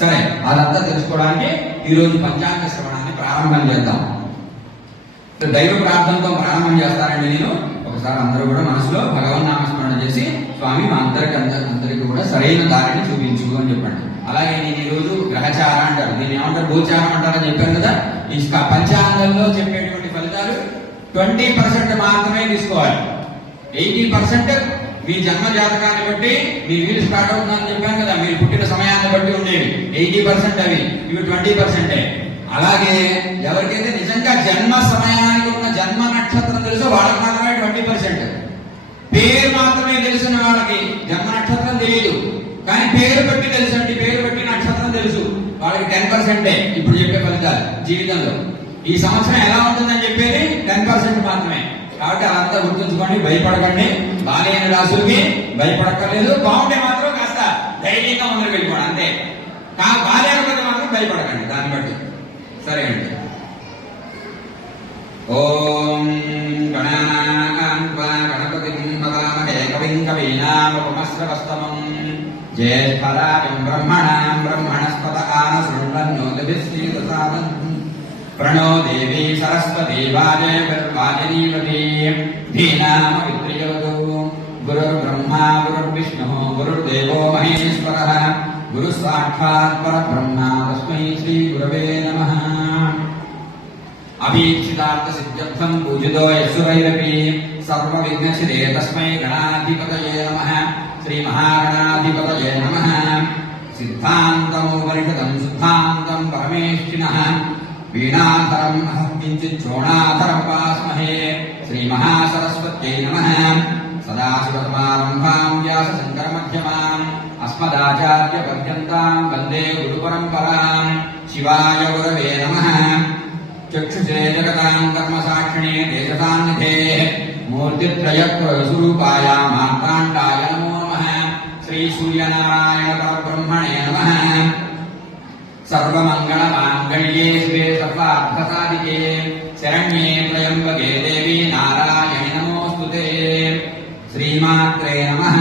సరే, అదంతా తెలుసుకోవడానికి ఈ రోజు పంచాంగ శ్రవణాన్ని ప్రారంభం చేద్దాం. దైవ ప్రార్థనతో ప్రారంభం చేస్తానండి నేను. ఒకసారి అందరూ కూడా మనసులో భగవన్నామస్మరణ చేసి, స్వామి మా అందరికి కూడా సరైన దారిని చూపించు అని చెప్పండి. అలాగే నేను ఈ రోజు గ్రహచార అంటారు, దీన్ని ఏమంటారు, గోచారం అంటారని చెప్పాను కదా. ఈ పంచాంగంలో చెప్పేటువంటి ఫలితాలు 20% మాత్రమే తీసుకోవాలి. 80% మీ జన్మ జాతకాన్ని బట్టి మీ వీలు స్టార్ట్ అవుతుందని చెప్పాను కదా, మీరు పుట్టిన సమయాన్ని బట్టి ఉండేవి 80% అవి, ఇవి 20%. అలాగే ఎవరికైతే నిజంగా జన్మ సమయానికి ఉన్న జన్మ నక్షత్రం తెలుసో వాళ్ళకి మాత్రమే 20%. పేరు మాత్రమే తెలిసిన వాళ్ళకి జన్మ నక్షత్రం తెలియదు, కానీ పేరు బట్టి తెలుసు అండి, పేరు బట్టి నక్షత్రం తెలుసు, వాళ్ళకి 10%. ఇప్పుడు చెప్పే ఫలితాలు జీవితంలో ఈ సంవత్సరం ఎలా ఉంటుందని చెప్పేది 10% మాత్రమే. కాబట్టి అదంతా గుర్తుంచుకోండి, భయపడకండి. బాలేని రాసులకి భయపడక్కర్లేదు, బాగుంటే మాత్రం కాస్త ధైర్యంగా ముందుకు వెళ్ళిపోవడం అంతే. బాలేకపోతే మాత్రం భయపడకండి దాన్ని బట్టి. సరే అండి. ఓం గణపతిం వదామహే కవిం కవీనాముపమశ్రవస్తమం జ్యేష్ఠరాజం బ్రహ్మణాం బ్రహ్మణస్పత ఆనశృణ్వన్నోతిభిశ్రీదసాదం ప్రణో దేవీ సరస్వతీ వాజనీవతి ధీనామవిత్రయోదో గురుర్బ్రహ్మా గురుర్విష్ణుః గురుర్దేవో మహేశ్వరః గురు సాక్షాత్ పరబ్రహ్మ తస్మై శ్రీ గురవే నమః. అభీక్షితార్థ సిద్ధ్యర్థం పూజితో యస్సురైరపి సర్వ విఘ్నసిదే తస్మై గణాధిపతయే నమః. శ్రీ మహాగణాధిపతయే నమః. సిద్ధాంతముపనిషదం శుద్ధాంతం పరమేష్ఠినః వీణాధరం కించిత్ చోణాధరం పాస్మహే. శ్రీ మహాసరస్వత్యై నమః. సదాశివసమారంభాం వ్యాస శంకర మధ్యమాం అస్మదాచార్య పర్యంతాం వందే గురు పరంపరాం. శివాయ గురవే నమః. చక్షుషే జగతాం కర్మ సాక్షిణే దేశసాన్నిధే మూర్తిత్రయ స్వరూపాయ మార్తాండాయ నమో నమః. శ్రీ సూర్యనారాయణ పరబ్రహ్మణే నమః. సర్వమంగళ మాంగళ్యే శివే సర్వార్థసాధికే శరణ్యే త్రయంబకే దేవి నారాయణి నమోస్తుతే. శ్రీమాత్రే నమః.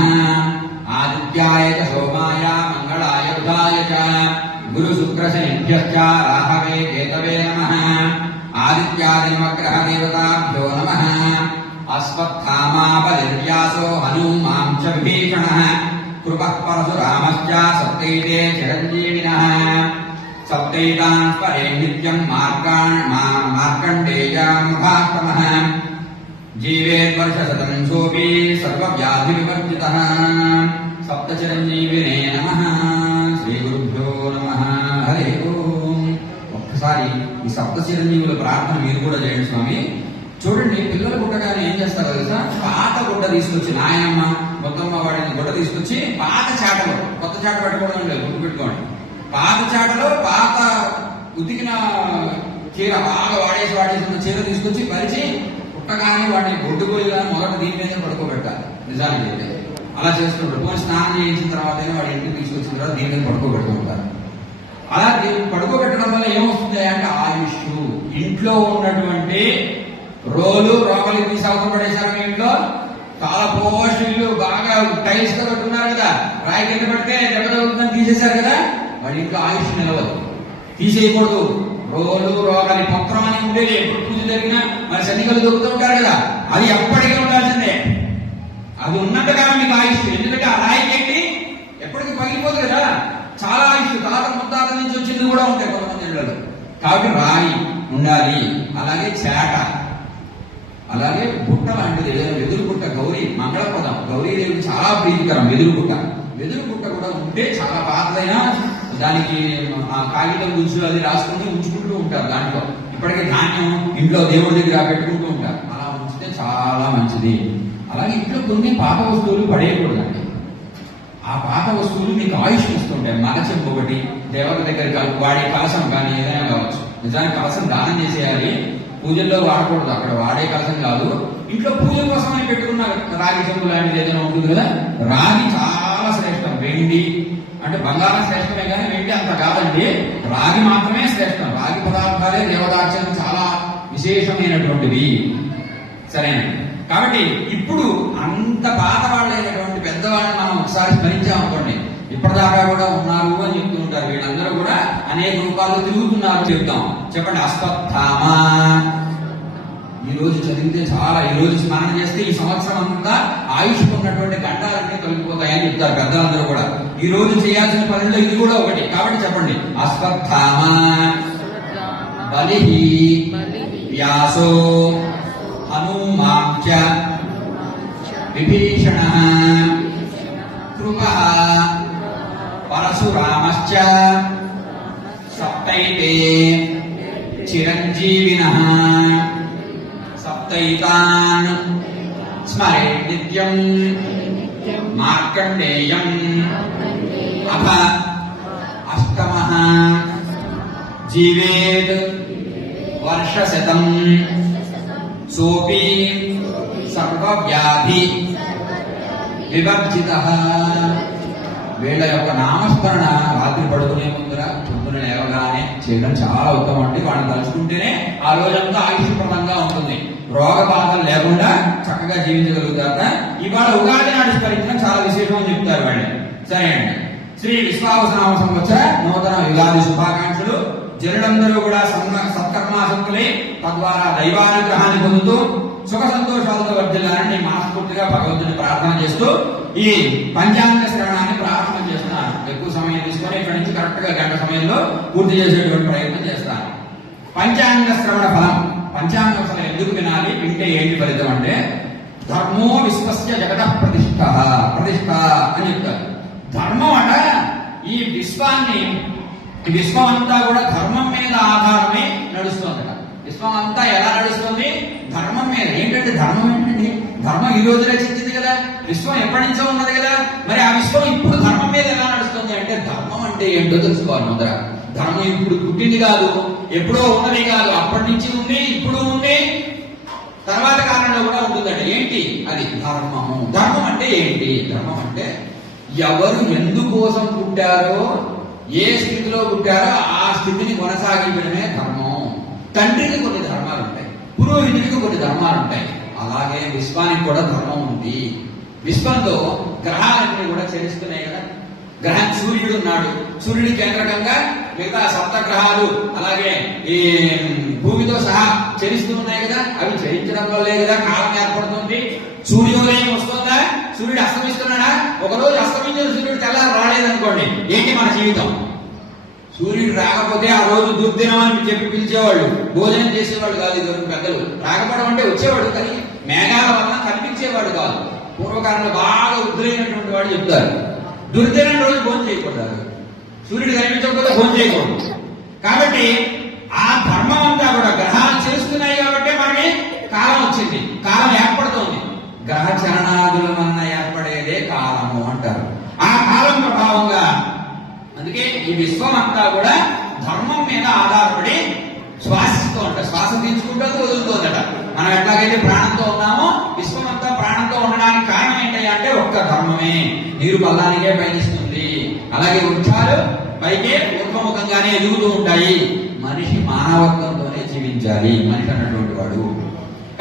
ఆదిత్యాయ చ సోమాయ మంగళాయ బుధాయ చ గురు శుక్ర శనిభ్యశ్చ రాహవే కేతవే నమః. ఆదిత్యాది నవగ్రహ దేవతాభ్యో నమః. అశ్వత్థామా బలిర్వ్యాసో హనుమాం చ విభీషణః కృపః పరశురామశ్చ సప్తైతే చిరంజీవినః. సప్తైతాన్ స్వరే నిత్యం మార్కండేయాముఖాస్తమః. జీవేద్వర్షశతం సోపి సర్వవ్యాధి వివర్జితః. సప్త చిరంజీవినే నమః. శ్రీ గురుభ్యో నమః. హరి ఓం. ఒక్కసారి ఈ సప్త చిరంజీవుల ప్రార్థన మీరు కూడా చేయండి స్వామి. చూడండి, పిల్లలు పుట్టగానే ఏం చేస్తారో తెలుసా, పాత గుడ్డ తీసుకొచ్చి నాయనమ్మ మొత్తమ్మ వాడిని గుడ్డ తీసుకొచ్చి పాత చాటలో, కొత్త చాట పెట్టుకోవడం లేదు, గుర్తు పెట్టుకోండి. పాత చాటలో పాత ఉతికిన చీర, బాగా వాడేసిన చీర తీసుకొచ్చి పరిచి పుట్టగానే వాడిని గొడ్డుగోయిగా మొదట దీని మీద పడుకోబెట్టాలి. నిజానికి అయితే అలా చేస్తుంటారు. పోయి స్నానం చేయించిన తర్వాత వాడి ఇంటికి తీసుకొచ్చిన తర్వాత దీని మీద పడుకోబెట్టుకుంటారు. అలా పడుకోబెట్టడం వల్ల ఏమొస్తుంది అంటే ఆయుష్. ఇంట్లో ఉన్నటువంటి రోగాలు తీసి అవసరం పడేశారు. మీ ఇంట్లో చాలా పోషులు బాగా టైల్స్ తో కట్టున్నారు కదా, రాయి కింద పెడితే దెబ్బతగుతుందని తీసేశారు కదా, వాడి ఇంట్లో ఆయుష్ నిలవదు, తీసేయకూడదు. రోగాలు పత్రం అని ఉండేది, ఎప్పుడు పూజ జరిగినా మరి సన్నికలు దొరుకుతూ ఉంటారు కదా, అది ఎప్పటికీ ఉండాల్సిందే. అది ఉన్నట్టుగా మీకు ఆయుష్. ఎందుకంటే ఆ రాయి ఎక్కి ఎప్పటికీ పగిలిపోదు కదా, చాలా ఆయుష్. తాత ముత్తాత నుంచి వచ్చింది కూడా ఉంటాయి కొంతమంది ఇళ్లలో. కాబట్టి రాయి ఉండాలి. అలాగే చేట, అలాగే బుట్ట లాంటిది, వెదురు బుట్ట. గౌరీ మంగళపదం, గౌరీదేవికి చాలా ప్రీతికరం వెదురు బుట్ట. వెదురు బుట్ట కూడా ఉంటే చాలా పాతదైనా దానికి ఆ కాగితం గుంజులు అది రాసుకుని ఉంచుకుంటూ ఉంటారు. దాంట్లో ఇప్పటికీ ధాన్యం ఇంట్లో దేవుడి దగ్గర పెట్టుకుంటూ ఉంటారు. అలా ఉంచితే చాలా మంచిది. అలాగే ఇంట్లో కొన్ని పాత వస్తువులు పడేయకూడదండి. ఆ పాత వస్తువులు మీకు ఆయుష్ ఇస్తుంటాయి. మగచెంపు ఒకటి, దేవత దగ్గర వాడే కలసం కానీ ఏదైనా కావచ్చు. నిజానికి కలసం దానం చేసేయాలి, పూజల్లో వాడకూడదు. అక్కడ వాడే కలసం కాదు, ఇంట్లో పూజ కోసం అని పెట్టుకున్న రాగి చెంబు లాంటిది ఏదైనా ఉంటుంది కదా. రాగి చాలా శ్రేష్టం. వెండి అంటే బంగారం శ్రేష్టమే కానీ వెండి అంత కాదండి, రాగి మాత్రమే శ్రేష్టం. రాగి పదార్థాలే దేవతార్చన చాలా విశేషమైనటువంటివి. సరేనండి. కాబట్టి ఇప్పుడు అంత పాత వాళ్ళైనటువంటి పెద్దవాళ్ళని మనం ఒకసారి స్మరించామనుకోండి, ఇప్పటిదాకా కూడా ఉన్నారు అని చెప్తూ ఉంటారు. వీళ్ళందరూ అనేక రూపాల్లో తిరుగుతున్నారు చెప్తాం. చెప్పండి. అశ్వత్థామ. ఈ రోజు చదివితే చాలా, ఈ రోజు స్నానం చేస్తే ఈ సంవత్సరం అంతా ఆయుష్ ఉన్నటువంటి గండాలన్నీ తొలగిపోతాయని చెప్తారు పెద్దలందరూ కూడా. ఈ రోజు చేయాల్సిన పనుల్లో ఇది కూడా ఒకటి. కాబట్టి చెప్పండి. అశ్వత్థామ, బలి, వ్యాసో, హనుమాంచ, విభీషణ, కృప, పరశురామశ్చ, సప్తైతే చిరంజీవినః సప్తైతాన్ స్మరే నిత్యం మార్కండేయం అభ అష్టమః జీవేత్ వర్షశతం సోపి సర్వవ్యాధి వివర్జితః. వీళ్ళ యొక్క నామస్మరణ రాత్రి పడుకునే ముందర పొద్దున లేవగానే చేయడం చాలా ఉత్తమం అండి. వాళ్ళని తలుచుకుంటేనే ఆ రోజంతా ఆయుష్ప్రదంగా ఉంటుంది, రోగ బాధలు లేకుండా చక్కగా జీవించగలుగుతారట. ఇవాళ ఉగాది నాడు స్మరించడం చాలా విశేషం అని చెప్తారు వాళ్ళు. సరే అండి. శ్రీ విశ్వావసనామ సంవత్సర నూతన యుగాది శుభాకాంక్షలు. జనులందరూ కూడా సత్కర్మాసక్తులై తద్వారా దైవానుగ్రహాన్ని పొందుతూ సుఖ సంతోషాలతో వర్ధిల్లాలని మనస్ఫూర్తిగా భగవంతుని ప్రార్థన చేస్తూ ఈ పంచాంగ శ్రవణాన్ని ప్రారంభం చేస్తున్నాను. ఎక్కువ సమయం తీసుకొని ఇక్కడి నుంచి కరెక్ట్ గా గంట సమయంలో పూర్తి చేసేటువంటి ప్రయత్నం చేస్తాను. పంచాంగ శ్రవణ ఫలం. పంచాంగం అసలు ఎందుకు వినాలి, వింటే ఏంటి ఫలితం అంటే, ధర్మో విశ్వస్య జగత ప్రతిష్ఠ ప్రతిష్ఠ అని చెప్తారు. ధర్మం అట ఈ విశ్వాన్ని, విశ్వం అంతా కూడా ధర్మం మీద ఆధారమే నడుస్తుందట. విశ్వం అంతా ఎలా నడుస్తుంది? ధర్మం మీద. ఏంటంటే ధర్మం ఏంటండి? ధర్మం ఈ రోజు రచించింది కదా, విశ్వం ఎప్పటి నుంచో ఉన్నది కదా. మరి ఆ విశ్వం ఇప్పుడు ధర్మం మీద ఎలా నడుస్తుంది అంటే, ధర్మం అంటే ఏంటో తెలుసుకోవాలి ముందర. ధర్మం ఇప్పుడు పుట్టింది కాదు, ఎప్పుడో ఉన్నది కాదు, అప్పటి నుంచి ఉంది, ఇప్పుడు ఉంది, తర్వాత కాలంలో కూడా ఉంటుందండి. ఏంటి అది? ధర్మము. ధర్మం అంటే ఏంటి? ధర్మం అంటే ఎవరు ఎందుకోసం పుట్టారో, ఏ స్థితిలో పుట్టారో ఆ స్థితిని కొనసాగించడమే ధర్మం. తండ్రికి కొన్ని ధర్మాలు ఉంటాయి, పురోహితుడికి కొన్ని ధర్మాలు ఉంటాయి. అలాగే విశ్వానికి కూడా ధర్మం ఉంది. విశ్వంలో గ్రహాలన్నీ కూడా చలిస్తున్నాయి కదా. గ్రహం సూర్యుడు ఉన్నాడు, సూర్యుడి కేంద్రకంగా మిగతా సప్త గ్రహాలు అలాగే ఈ భూమితో సహా చలిస్తూ ఉన్నాయి కదా. అవి చలించడం వల్లే కదా కాలం ఏర్పడుతుంది. సూర్యోదయం వస్తుందా, సూర్యుడు అస్తమిస్తున్నాడా? ఒకరోజు అస్తమించిన సూర్యుడు తెల్లారు రాలేదనుకోండి, ఏంటి మన జీవితం? సూర్యుడు రాకపోతే ఆ రోజు దుర్దినం అని చెప్పి పిలిచేవాళ్ళు, భోజనం చేసేవాళ్ళు కాదు ఇదివరకు పెద్దలు. రాకపోవడం అంటే వచ్చేవాడు కానీ మేఘాల వలన కనిపించేవాడు కాదు. పూర్వకాలంలో బాగా ఉద్రైనటువంటి వాడు చెప్తారు, దుర్దినం రోజు భోజనం చేయకూడదు, సూర్యుడు కనిపించకపోతే భోజనం చేయకూడదు. కాబట్టి ఆ ధర్మం అంతా కూడా గ్రహాలు చేస్తున్నాయి కాబట్టి మనకి కాలం వచ్చింది, కాలం ఏర్పడుతోంది. గ్రహ చలనాదుల వలన ఏర్పడేదే కాలము అంటారు. ఆ కాలం ప్రభావంగా అందుకే ఈ విశ్వం అంతా కూడా ధర్మం మీద ఆధారపడి శ్వాసిస్తూ ఉంటా. శ్వాస తీసుకుంటూ వదులుతోందట. మనం ఎట్లాగైతే ప్రాణంతో ఉన్నామో విశ్వం అంతా ప్రాణంతో ఉండడానికి కారణం ఏంటంటే అంటే ఒక్క ధర్మమే. నీరు పల్లానికే పయనిస్తుంది, అలాగే వృక్షాలు పైకే ఊర్ధముఖంగానే ఎదుగుతూ ఉంటాయి. మనిషి మానవత్వంతోనే జీవించాలి మనిషి అన్నటువంటి వాడు.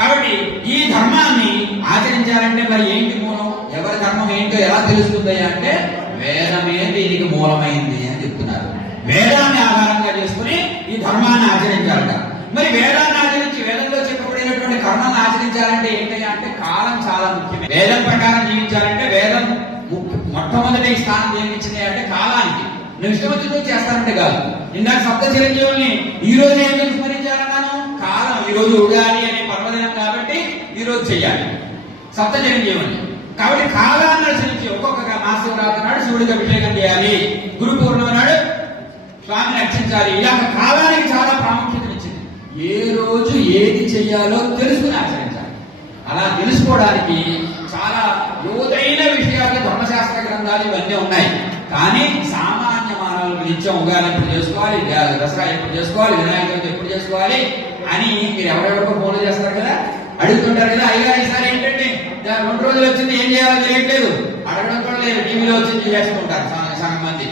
కాబట్టి ఈ ధర్మాన్ని ఆచరించాలంటే మరి ఏంటి మూలం? ఎవరి ధర్మం ఏంటో ఎలా తెలుస్తుంది అంటే వేదమే దీనికి మూలమైంది అని చెప్తున్నారు. వేదాన్ని ఆధారంగా చేసుకుని ఈ ధర్మాన్ని ఆచరించాలట. మరి వేదాన్ని ఆచరించి వేదంలో చెప్పబడినటువంటి కర్మను ఆచరించాలంటే ఏంటి అంటే కాలం చాలా ముఖ్యమే. వేదం ప్రకారం జీవించాలంటే వేదం మొట్టమొదటి స్థానం దేనికిచ్చింది అంటే కాలానికి. నువ్వు ఇష్టం వచ్చిన చేస్తానంటే కాదు. ఇందాక సప్త చిరంజీవుల్ని ఈ రోజు ఏం స్మరించాలన్నాను? కాలం. ఈ రోజు ఉగాది అనే పర్వదినం కాబట్టి ఈ రోజు చెయ్యాలి సప్త చిరంజీవుల్ని. కాబట్టి కాలాన్ని అనుసరించి ఒక్కొక్క మహాశివరాత్రి నాడు శివుడికి అభిషేకం చేయాలి, గురు పూర్ణిమ నాడు స్వామిని అర్చించాలి. ఇలా కాలానికి చాలా ప్రాముఖ్యతనిచ్చింది. ఏ రోజు ఏది చెయ్యాలో తెలుసుకుని ఆచరించాలి. అలా తెలుసుకోవడానికి చాలా లోతైన విషయాలు ధర్మశాస్త్ర గ్రంథాలు ఇవన్నీ ఉన్నాయి. కానీ సామాన్య మానవులు నిత్యం ఉగాది ఎప్పుడు చేసుకోవాలి, దసరా ఎప్పుడు చేసుకోవాలి, వినాయక చవితి ఎప్పుడు చేసుకోవాలి అని మీరు ఎవరెవరికో ఫోన్లు చేస్తారు కదా, అడుగుతుంటారు కదా. అయ్యారు ఈసారి ఏంటంటే 2 రోజులు వచ్చింది ఏం చేయాలో తెలియట్లేదు, అడగడం కూడా లేదు, టీవీలో వచ్చింది చేస్తుంటారు సగం మంది.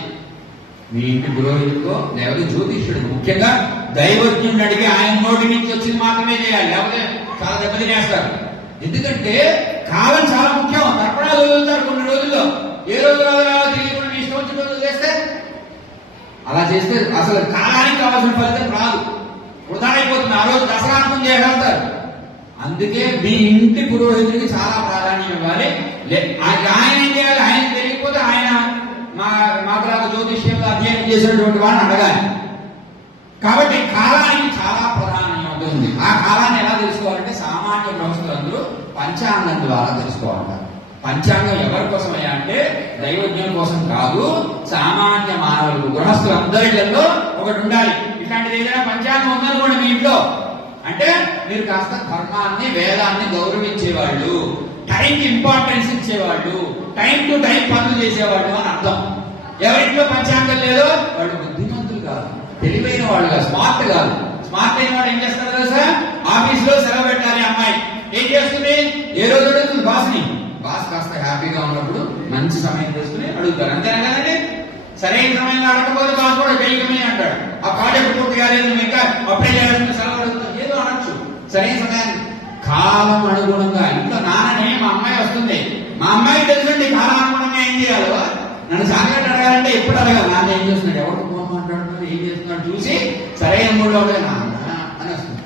మీ ఇంటి పురోహితుడికో లేకపోతే జ్యోతిష్యుడు ముఖ్యంగా దైవజ్ఞుడిని అడిగి ఆయన నోటి నుంచి వచ్చింది మాత్రమే చేయాలి, లేకపోతే చాలా దెబ్బతినేస్తారు. ఎందుకంటే కాలం చాలా ముఖ్యం. తర్పణాలు వదులుతారు కొన్ని రోజుల్లో, ఏ రోజు రాదో తెలియకుండా ఇష్టం వచ్చిన రోజులు చేస్తే అలా చేస్తే అసలు కాలానికి కావాల్సిన ఫలితం రాదు, వృధా అయిపోతుంది. ఆ రోజు దసరాంతం చేయగలుగుతారు. అందుకే మీ ఇంటి పురోహితుడికి చాలా ప్రాధాన్యం ఇవ్వాలి. ఆయన ఏం చేయాలి? ఆయన తెలియకపోతే ఆయన మాకులాగా జ్యోతిష్యంలో అధ్యయనం చేసినటువంటి వాళ్ళని అడగాలి. కాబట్టి కాలానికి చాలా ప్రాధాన్యత ఉంది. ఆ కాలాన్ని ఎలా తెలుసుకోవాలంటే సామాన్య గృహస్థులందరూ పంచాంగం ద్వారా తెలుసుకోవాలంటారు. పంచాంగం ఎవరి కోసమయ్యా అంటే దైవజ్ఞుల కోసం కాదు, సామాన్య మానవులకు, గృహస్థులందరిలో ఒకటి ఉండాలి. ఇట్లాంటిది ఏదైనా పంచాంగం ఉందనుకోండి మీ ఇంట్లో అంటే మీరు కాస్త ధర్మాన్ని వేదాన్ని గౌరవించేవాళ్ళు, టైంకి ఇంపార్టెన్స్ ఇచ్చేవాళ్ళు, టైం టు టైం పనులు చేసేవాళ్ళు అని అర్థం. ఎవరింట్లో పంచాంగం లేదో వాళ్ళు బుద్ధిమంతులు కాదు, తెలివైన వాళ్ళు కాదు, స్మార్ట్ కాదు. స్మార్ట్ అయిన వాడు ఏం చేస్తారు తెలుసా? ఆఫీస్ లో సెలవు పెట్టాలి అమ్మాయి, ఏం చేస్తుంది? ఏ రోజు అడుగుతుంది బాస్ని. బాస్ కాస్త హ్యాపీగా ఉన్నప్పుడు మంచి సమయం చేసుకుని అడుగుతారు, అంతేనా కదండి? సరైన సమయంలో అడగకపోతే బాస్ కూడా చేయకమే అంటాడు. ఆ ప్రాజెక్ట్ పూర్తి కాలేదు, ఇంకా అప్లై చేయాల్సిన సెలవు అడుగుతుంది, ఏదో అనొచ్చు. సరైన సమయాన్ని కాలం అనుగుణంగా. ఇంట్లో నాన్ననే మా అమ్మాయి వస్తుంది, మా అమ్మాయి తెలుసండి కాలానుగుణంగా ఏం చేయాలో. నన్ను సాగట్టు అడగాలంటే ఎప్పుడు అడగాలి? నాన్న ఏం చేస్తున్నాడు, ఎవరు ఫోన్ మాట్లాడుతున్నాడు, ఏం చేస్తున్నాడు చూసి సరైన మూడులో నాన్న అని వస్తుంది.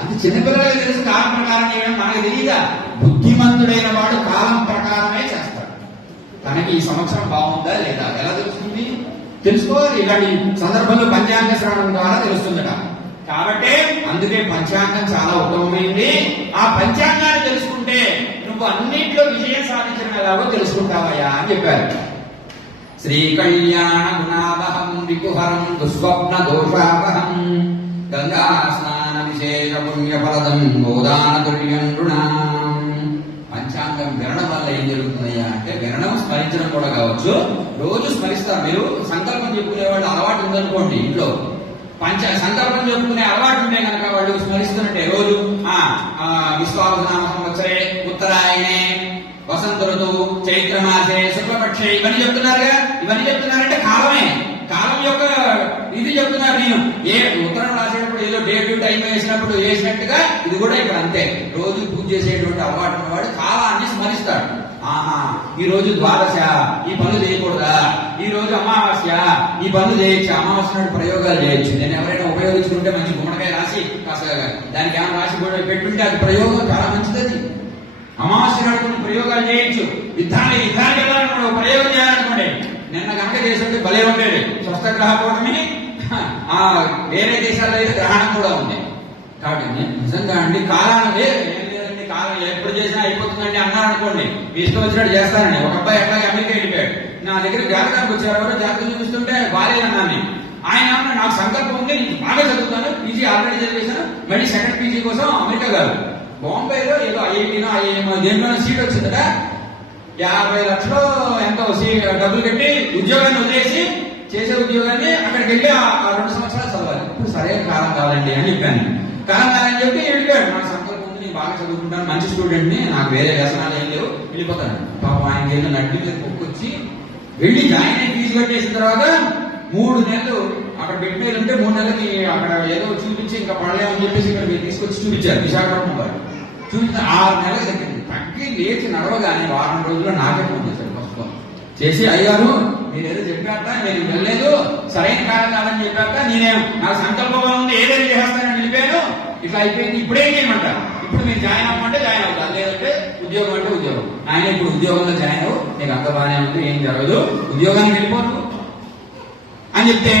అంత చిన్నపిల్లలకి తెలుసు కాలం ప్రకారం చేయడం, మనకు తెలియదా? బుద్ధిమంతుడైన వాడు కాలం ప్రకారమే చేస్తాడు. తనకి ఈ సంవత్సరం బాగుందా లేదా ఎలా తెలుస్తుంది? తెలుసుకోవాలి. ఇలాంటి సందర్భంలో పంచాంగ శ్రవణం ద్వారా తెలుస్తుందట. కాబట్టి అందుకే పంచాంగం చాలా ఉత్తమమైంది. ఆ పంచాంగాన్ని తెలుసుకుంటే నువ్వు అన్నింటిలో విజయం సాధించడం ఎలాగో తెలుసుకుంటావయ్యా అని చెప్పారు. శ్రీ కళ్యాణ గుణావహం విపుహరం దుస్వప్న దోషావహం గంగా స్నాన విశేష పుణ్యఫలదం గోదాన తుల్యం రుణాం. పంచాంగం వినడం వల్ల ఏం జరుగుతున్నాయా అంటే వినడం, స్మరించడం కూడా కావచ్చు. రోజు స్మరిస్తారు. మీరు సంకల్పం చెప్పుకునే వాళ్ళు అలవాటు ఉందనుకోండి, ఇంట్లో సంకల్పం చెప్పుకునే అలవాటు ఉంటే కనుక వాళ్ళు స్మరిస్తున్నట్టే రోజు విశ్వావసనామ సంవత్సరే ఉత్తరాయణే వసంత ఋతువు చైత్రమాసే శుక్లపక్షే ఇవన్నీ చెప్తున్నారుగా. ఇవన్నీ చెప్తున్నారంటే కాలమే, కాలం యొక్క ఇది చెప్తున్నారు. నేను ఏ ఉత్తరం రాసేటప్పుడు ఏదో డేట్ టైం వేసినప్పుడు వేసినట్టుగా ఇది కూడా ఇక్కడ అంతే. రోజు పూజ చేసేటువంటి అలవాటు ఉన్నవాడు కాలాన్ని స్మరిస్తాడు. ఆహా, ఈ రోజు ద్వాదశ, ఈ పనులు చేయకూడదా? ఈ రోజు అమావాస్య, ఈ పనులు చేయొచ్చు. అమావాస్య నాడు ప్రయోగాలు చేయొచ్చు. నేను ఎవరైనా ఉపయోగించుకుంటే మంచి గుమ్మడికాయ రాసి కాస్త దానికి ఏమైనా రాసి కూడా పెట్టుంటే అది ప్రయోగం చాలా మంచిది. అమావాస్య నాడు కొన్ని ప్రయోగాలు చేయొచ్చు. యుద్ధానికి వెళ్ళాలనుకోండి, ప్రయోగం చేయాలనుకోండి. నిన్న కనుక చేస్తుంటే భలే ఉండేది. స్వస్థ గ్రహ కూటమి వేరే దేశాల్లో అయితే గ్రహణం కూడా ఉంది. కాబట్టి నిజంగా అండి కాలాన్ని కాలం ఎప్పుడు చేసినా అయిపోతుందండి అన్నారు అనుకోండి, మీ ఇష్టం వచ్చినట్టు చేస్తానండి. ఒక అబ్బాయి అట్లాగే అమెరికా వెళ్ళిపోయాడు. నా దగ్గర జాతకానికి వచ్చారు, ఎవరో జాతకం చూపిస్తుంటే బాలేదన్నాను. ఆయన నాకు సంకల్పం ఉంది, నేను బాగా చదువుతాను, పీజీ ఆల్రెడీ చదివేశాను, మళ్ళీ సెకండ్ పీజీ కోసం అమెరికా కాదు బాంబేలో ఏదో ఐఐటీనో ఐఐఎంఓ దేంట్లోనో సీట్ వచ్చిందట. 50 లక్షలు ఎంతో డబ్బులు కట్టి ఉద్యోగాన్ని వదిలేసి చేసే ఉద్యోగాన్ని అక్కడికి వెళ్ళి ఆ 2 సంవత్సరాలు చదవాలి. ఇప్పుడు సరైన కాలం కావాలండి అని చెప్పాను. కాలం కాదని చెప్పి వెళ్ళిపోయాడు. నాకు సంకల్పం ఉంది, నేను బాగా చదువుకుంటాను, మంచి స్టూడెంట్ ని, నాకు వేరే వ్యసనాలు ఏం లేవు, వెళ్ళిపోతాను. పాపం ఆయనకి వెళ్ళి నడ్డి మీద పొక్కొచ్చి వెళ్ళి జాయిన్ అయ్యి ఫీజు కట్టేసిన తర్వాత 3 నెలలు అక్కడ పెట్టిన ఉంటే 3 నెలలకి అక్కడ ఏదో చూపించి ఇంకా పడలేమని చెప్పేసి ఇక్కడ మీరు తీసుకొచ్చి చూపించారు విశాఖపట్నం వారు. చూపించిన 6 నెలలు తగ్గింది. తగ్గి లేచి నడవగానే వారం రోజుల్లో నాకే ఫోన్ చేశారు. ఫస్ట్ చేసి అయ్యారు మీరు ఏదో చెప్పాక నేను వెళ్ళలేదు, సరైన కాలం కాదని చెప్పాక నేనేం నాకు సంకల్పం ఉంది, ఏదైనా చేస్తానని వెళ్ళిపోయాను, ఇట్లా అయిపోయింది, ఇప్పుడేం చేయమంటారు? ఇప్పుడు మీరు జాయిన్ అవ్వమంటే జాయిన్ అవుతాను, లేదంటే ఉద్యోగం అంటే ఉద్యోగం. ఆయన ఇప్పుడు ఉద్యోగంలో జాయిన్ అవ్వు, నీకు అంత బాగానే ఉంది, ఏం జరగదు, ఉద్యోగానికి వెళ్ళిపోదు అని చెప్తే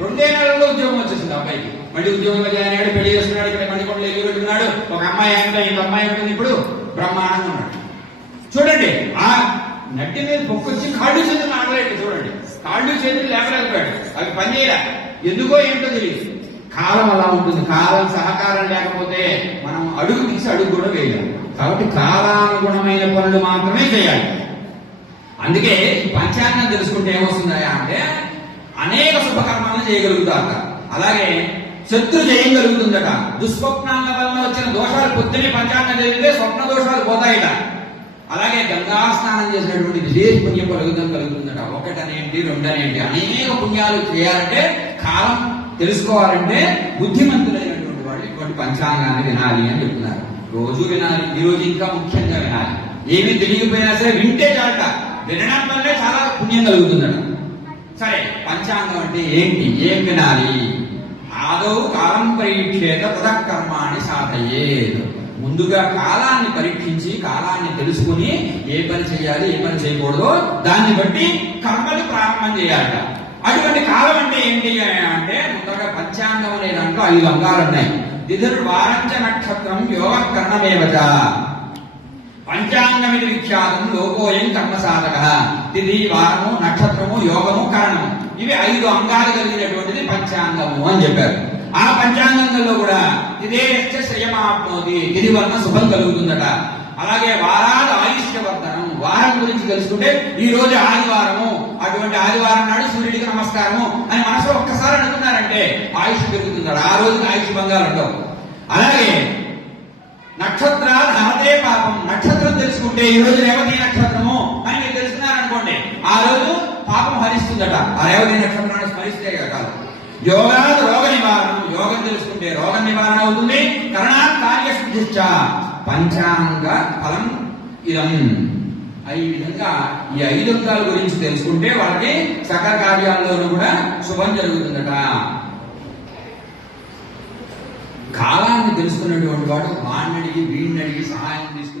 2 నెలల్లో ఉద్యోగం వచ్చేసింది అబ్బాయికి. మళ్ళీ ఉద్యోగంలో జాయిన్ అయ్యాడు, పెళ్లి చేస్తున్నాడు, ఇక్కడ మణికొండలు ఎదురు పెట్టుకున్నాడు. ఒక అమ్మాయి అంటే ఇంత అమ్మాయి ఉంటుంది, ఇప్పుడు బ్రహ్మాండంగా ఉన్నాడు. చూడండి, ఆ నడ్డి మీద పొక్కొచ్చి కాళ్ళు చేతులు ఆడలేదు. చూడండి, కాళ్ళు చేతులు లేపలేకపోయాడు, అవి పనిచేయలే. ఎందుకో ఏంటో తెలియదు. కాలం అలా ఉంటుంది. కాలం సహకారం లేకపోతే మనం అడుగు తీసి అడుగు కూడా వేయాలి. కాబట్టి కాలానుగుణమైన పనులు మాత్రమే చేయాలి. అందుకే పంచాంగం తెలుసుకుంటే ఏమొస్తుందా అంటే అనేక శుభకర్మాలను చేయగలుగుతారట. అలాగే శత్రు జయం కలుగుతుందట. దుస్వప్నాల వల్ల వచ్చిన దోషాలు పొద్దునే పంచాంగం చదివితే స్వప్న దోషాలు పోతాయిట. అలాగే గంగా స్నానం చేసినటువంటి విశేష పుణ్యం కలుగుతుందట. 1 అనేంటి 2 అనేంటి అనేక పుణ్యాలు చేయాలంటే, కాలం తెలుసుకోవాలంటే బుద్ధిమంతులైనటువంటి వాళ్ళు ఇటువంటి పంచాంగాన్ని వినాలి అని చెప్తున్నారు. రోజు వినాలి, ఈ రోజు ఇంకా ముఖ్యంగా వినాలి. ఏమీ తెలియకపోయినా సరే వింటే చాలట. వినడం వల్లే చాలా పుణ్యం కలుగుతుందట. సరే, పంచాంగం అంటే ఏంటి, ఏం వినాలి? ఆదౌ కాలం పరీక్షేత తదః కర్మాణి సాధయేత్. ముందుగా కాలాన్ని పరీక్షించి కాలాన్ని తెలుసుకుని ఏ పని చేయాలి ఏ పని చేయకూడదో దాన్ని బట్టి కర్మలు ప్రారంభం చేయాలట. అటువంటి కాలం అంటే ఏంటి అంటే ముందుగా పంచాంగం అనే దాంట్లో 5 అంగాలు ఉన్నాయి. దిదుర్వారంచ నక్షత్రం యోగ కర్ణమేవచ. పంచాంగమిది విఖ్యాతం లోకోయం కర్మ సాధక. తిథి, వారము, నక్షత్రము, యోగము, కరణము, ఇవి 5 అంగాలు కలిగినటువంటిది పంచాంగము అని చెప్పారు. ఆ పంచాంగంలో కూడా ఇదే శ్రేయమాప్నోతి, తిథి వలన శుభం కలుగుతుందట. అలాగే వారాలు ఆయుష్యవర్ధనం, వారం గురించి తెలుసుకుంటే ఈ రోజు ఆదివారము, అటువంటి ఆదివారం నాడు సూర్యుడికి నమస్కారము అని మనసులో ఒక్కసారి అనుకున్నారంటే ఆయుష్ పెరుగుతుందట. ఆ రోజుకి ఆయుష్ బంగారు అంటాం. అలాగే నక్షత్రాలు నమతే పాపం, నక్షత్రం తెలుసుకుంటే ఈ రోజు రేవతి నక్షత్రము అని మీరు తెలుసుకున్నారనుకోండి, ఆ రోజు పాపం హరిస్తుందట. ఆ రేవతి నక్షత్రాన్ని స్మరిస్తే కాదు. యోగాత్ రోగ నివారణం, యోగం తెలుసుకుంటే రోగ నివారణ అవుతుంది. కరణాత్ కార్యసిద్ధిశ్చ. పంచాంగ ఫలం ఇదం. ఈ విధంగా ఈ 5 అంగాల గురించి తెలుసుకుంటే వాళ్ళకి సకల కార్యాల్లోనూ కూడా శుభం జరుగుతుందట. కాలాన్ని తెలుసుకున్నటువంటి వాడు వాడిని అడిగి వీడిని అడిగి సహాయం తీసుకుని